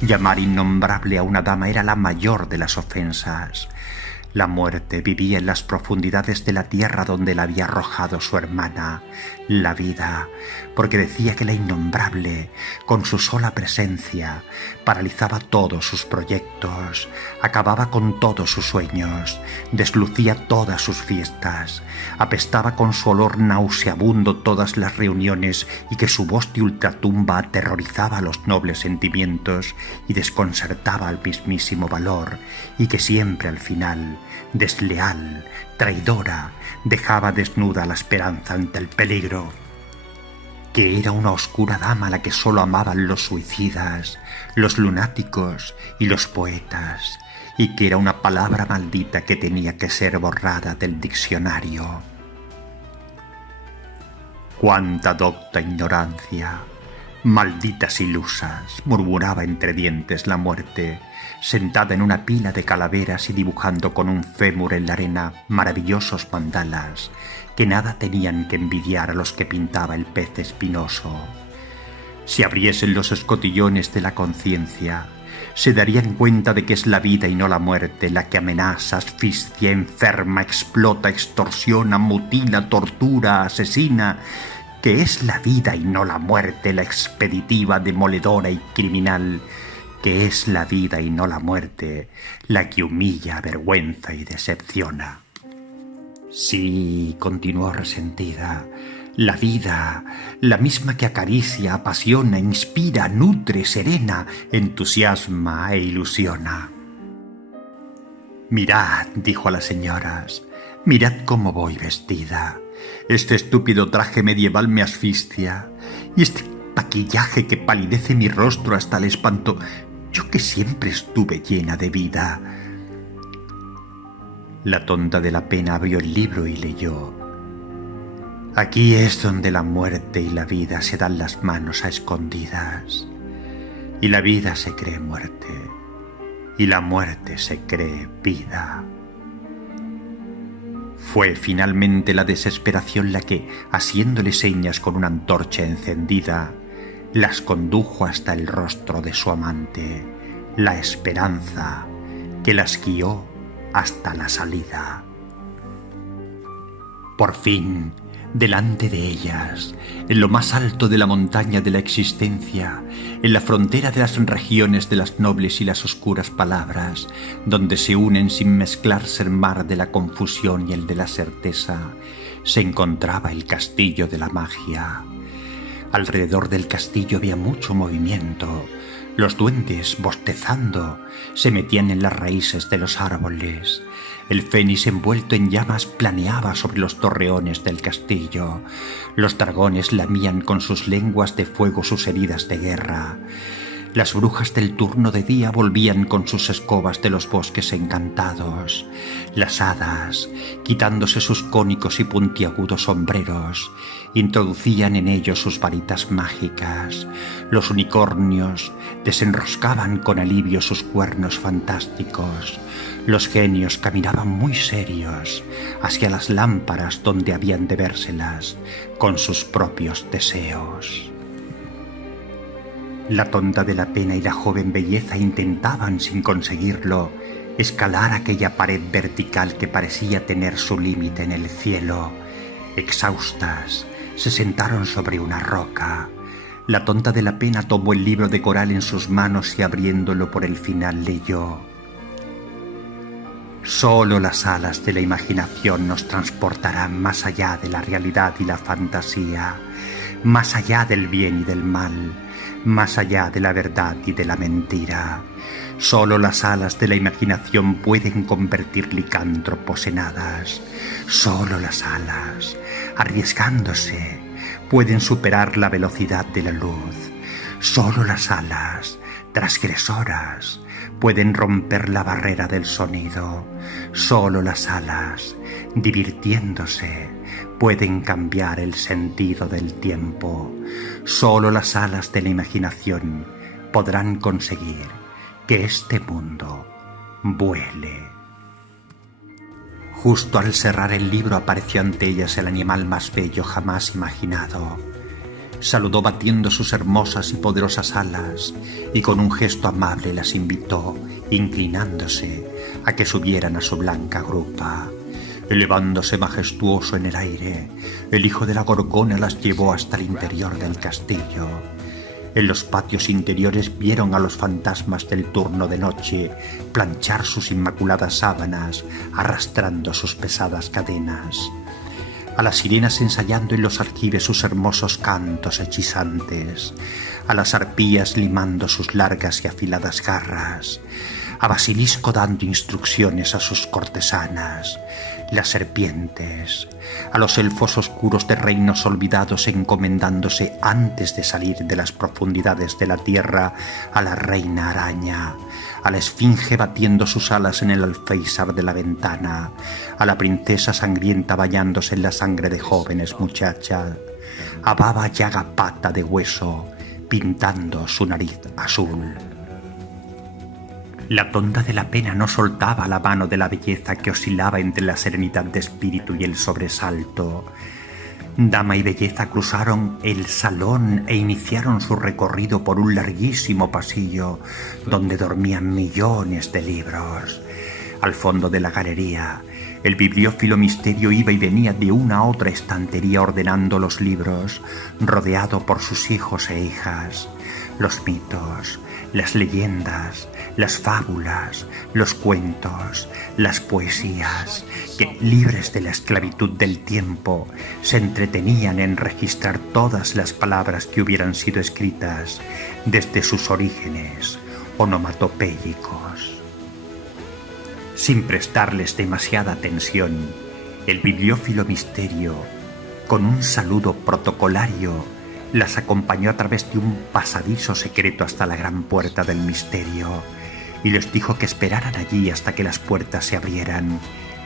Llamar innombrable a una dama era la mayor de las ofensas. La muerte vivía en las profundidades de la tierra donde la había arrojado su hermana, la vida, porque decía que la innombrable, con su sola presencia, paralizaba todos sus proyectos, acababa con todos sus sueños, deslucía todas sus fiestas, apestaba con su olor nauseabundo todas las reuniones y que su voz de ultratumba aterrorizaba los nobles sentimientos y desconcertaba al mismísimo valor, y que siempre al final, desleal, traidora, dejaba desnuda la esperanza ante el peligro. Que era una oscura dama a la que sólo amaban los suicidas, los lunáticos y los poetas, y que era una palabra maldita que tenía que ser borrada del diccionario. ¡Cuánta docta ignorancia! Malditas ilusas, murmuraba entre dientes la muerte, sentada en una pila de calaveras y dibujando con un fémur en la arena maravillosos mandalas que nada tenían que envidiar a los que pintaba el pez espinoso. Si abriesen los escotillones de la conciencia, se darían cuenta de que es la vida y no la muerte la que amenaza, asfixia, enferma, explota, extorsiona, mutila, tortura, asesina, que es la vida y no la muerte la expeditiva, demoledora y criminal, que es la vida y no la muerte la que humilla, avergüenza y decepciona. Sí, continuó resentida, la vida, la misma que acaricia, apasiona, inspira, nutre, serena, entusiasma e ilusiona. Mirad, dijo a las señoras, mirad cómo voy vestida. Este estúpido traje medieval me asfixia, y este maquillaje que palidece mi rostro hasta el espanto, yo que siempre estuve llena de vida. La tonta de la pena abrió el libro y leyó. Aquí es donde la muerte y la vida se dan las manos a escondidas, y la vida se cree muerte, y la muerte se cree vida. Fue finalmente la desesperación la que, haciéndole señas con una antorcha encendida, las condujo hasta el rostro de su amante, la esperanza que las guió hasta la salida. Por fin, delante de ellas, en lo más alto de la montaña de la existencia, en la frontera de las regiones de las nobles y las oscuras palabras, donde se unen sin mezclarse el mar de la confusión y el de la certeza, se encontraba el castillo de la magia. Alrededor del castillo había mucho movimiento. Los duendes, bostezando, se metían en las raíces de los árboles. El fénix envuelto en llamas planeaba sobre los torreones del castillo. Los dragones lamían con sus lenguas de fuego sus heridas de guerra. Las brujas del turno de día volvían con sus escobas de los bosques encantados. Las hadas, quitándose sus cónicos y puntiagudos sombreros, introducían en ellos sus varitas mágicas. Los unicornios desenroscaban con alivio sus cuernos fantásticos. Los genios caminaban muy serios hacia las lámparas donde habían de vérselas con sus propios deseos. La tonta de la pena y la joven belleza intentaban, sin conseguirlo, escalar aquella pared vertical que parecía tener su límite en el cielo. Exhaustas, se sentaron sobre una roca. La tonta de la pena tomó el libro de coral en sus manos y abriéndolo por el final leyó: Solo las alas de la imaginación nos transportarán más allá de la realidad y la fantasía, más allá del bien y del mal, más allá de la verdad y de la mentira. Solo las alas de la imaginación pueden convertir licántropos en hadas. Solo las alas, arriesgándose, pueden superar la velocidad de la luz. Solo las alas, transgresoras, pueden romper la barrera del sonido. Solo las alas, divirtiéndose, pueden cambiar el sentido del tiempo. Solo las alas de la imaginación podrán conseguir que este mundo vuele. Justo al cerrar el libro apareció ante ellas el animal más bello jamás imaginado. Saludó batiendo sus hermosas y poderosas alas y con un gesto amable las invitó, inclinándose, a que subieran a su blanca grupa. Elevándose majestuoso en el aire, el hijo de la Gorgona las llevó hasta el interior del castillo. En los patios interiores vieron a los fantasmas del turno de noche planchar sus inmaculadas sábanas, arrastrando sus pesadas cadenas. A las sirenas ensayando en los aljibes sus hermosos cantos hechizantes, a las arpías limando sus largas y afiladas garras, a Basilisco dando instrucciones a sus cortesanas, las serpientes, a los elfos oscuros de reinos olvidados encomendándose antes de salir de las profundidades de la tierra a la reina araña, a la esfinge batiendo sus alas en el alféizar de la ventana, a la princesa sangrienta bañándose en la sangre de jóvenes muchachas, a Baba Yaga pata de hueso pintando su nariz azul. La tonda de la pena no soltaba la mano de la belleza que oscilaba entre la serenidad de espíritu y el sobresalto. Dama y belleza cruzaron el salón e iniciaron su recorrido por un larguísimo pasillo donde dormían millones de libros. Al fondo de la galería, el bibliófilo misterio iba y venía de una a otra estantería ordenando los libros, rodeado por sus hijos e hijas. Los mitos, las leyendas, las fábulas, los cuentos, las poesías, que, libres de la esclavitud del tiempo, se entretenían en registrar todas las palabras que hubieran sido escritas desde sus orígenes onomatopéyicos. Sin prestarles demasiada atención, el bibliófilo misterio, con un saludo protocolario, las acompañó a través de un pasadizo secreto hasta la gran puerta del misterio y les dijo que esperaran allí hasta que las puertas se abrieran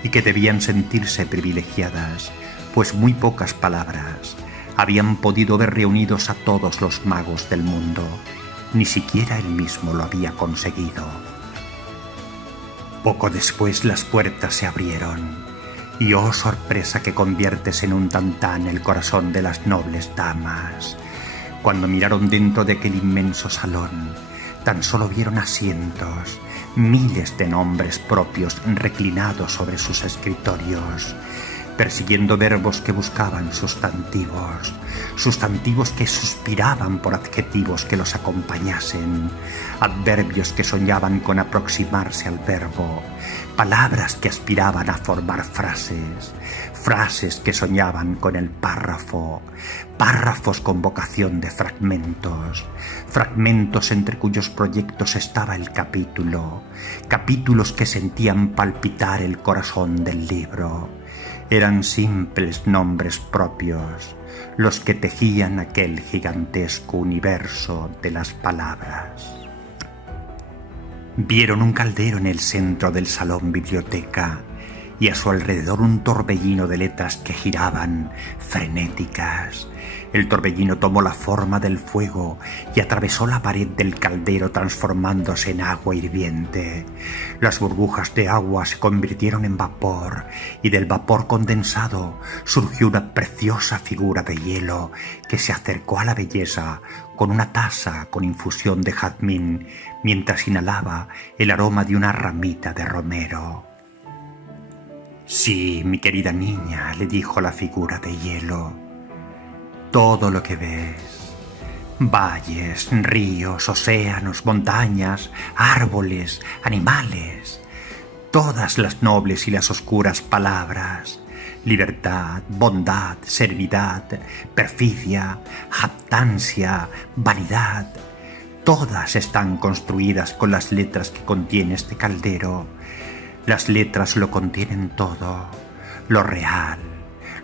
y que debían sentirse privilegiadas, pues muy pocas palabras habían podido ver reunidos a todos los magos del mundo. Ni siquiera él mismo lo había conseguido. Poco después las puertas se abrieron y oh sorpresa que conviertes en un tantán el corazón de las nobles damas. Cuando miraron dentro de aquel inmenso salón, tan solo vieron asientos, miles de nombres propios reclinados sobre sus escritorios, persiguiendo verbos que buscaban sustantivos, sustantivos que suspiraban por adjetivos que los acompañasen, adverbios que soñaban con aproximarse al verbo, palabras que aspiraban a formar frases, frases que soñaban con el párrafo, párrafos con vocación de fragmentos, fragmentos entre cuyos proyectos estaba el capítulo, capítulos que sentían palpitar el corazón del libro. Eran simples nombres propios los que tejían aquel gigantesco universo de las palabras. Vieron un caldero en el centro del salón biblioteca y a su alrededor un torbellino de letras que giraban, frenéticas. El torbellino tomó la forma del fuego y atravesó la pared del caldero transformándose en agua hirviente. Las burbujas de agua se convirtieron en vapor y del vapor condensado surgió una preciosa figura de hielo que se acercó a la belleza con una taza con infusión de jazmín mientras inhalaba el aroma de una ramita de romero. «Sí, mi querida niña», le dijo la figura de hielo, «todo lo que ves, valles, ríos, océanos, montañas, árboles, animales, todas las nobles y las oscuras palabras, libertad, bondad, servidad, perfidia, jactancia, vanidad, Todas están construidas con las letras que contiene este caldero. Las letras lo contienen todo, lo real,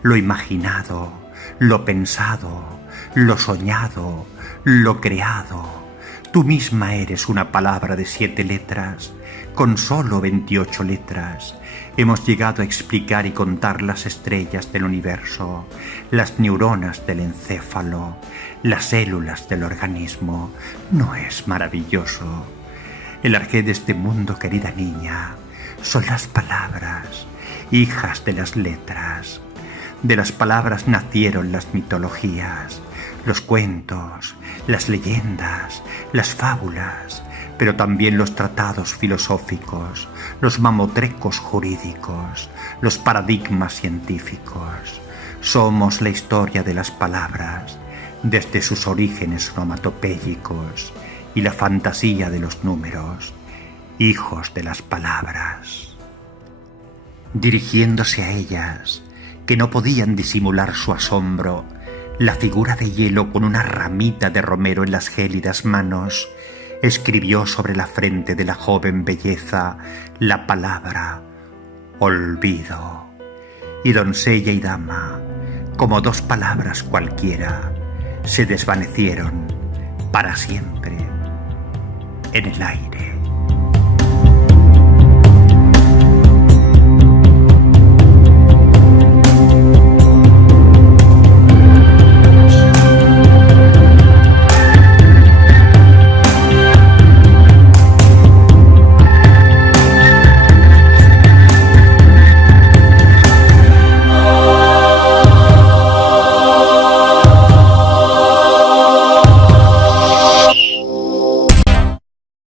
lo imaginado, lo pensado, lo soñado, lo creado. Tú misma eres una palabra de 7 letras. Con solo 28 letras hemos llegado a explicar y contar las estrellas del universo, las neuronas del encéfalo, las células del organismo. ¿No es maravilloso? El arjé de este mundo, querida niña, son las palabras, hijas de las letras. De las palabras nacieron las mitologías, los cuentos, las leyendas, las fábulas, pero también los tratados filosóficos, los mamotrecos jurídicos, los paradigmas científicos. Somos la historia de las palabras, desde sus orígenes onomatopéyicos y la fantasía de los números, hijos de las palabras. Dirigiéndose a ellas, que no podían disimular su asombro, la figura de hielo con una ramita de romero en las gélidas manos escribió sobre la frente de la joven belleza la palabra olvido. Y doncella y dama, como 2 palabras cualquiera, se desvanecieron para siempre en el aire.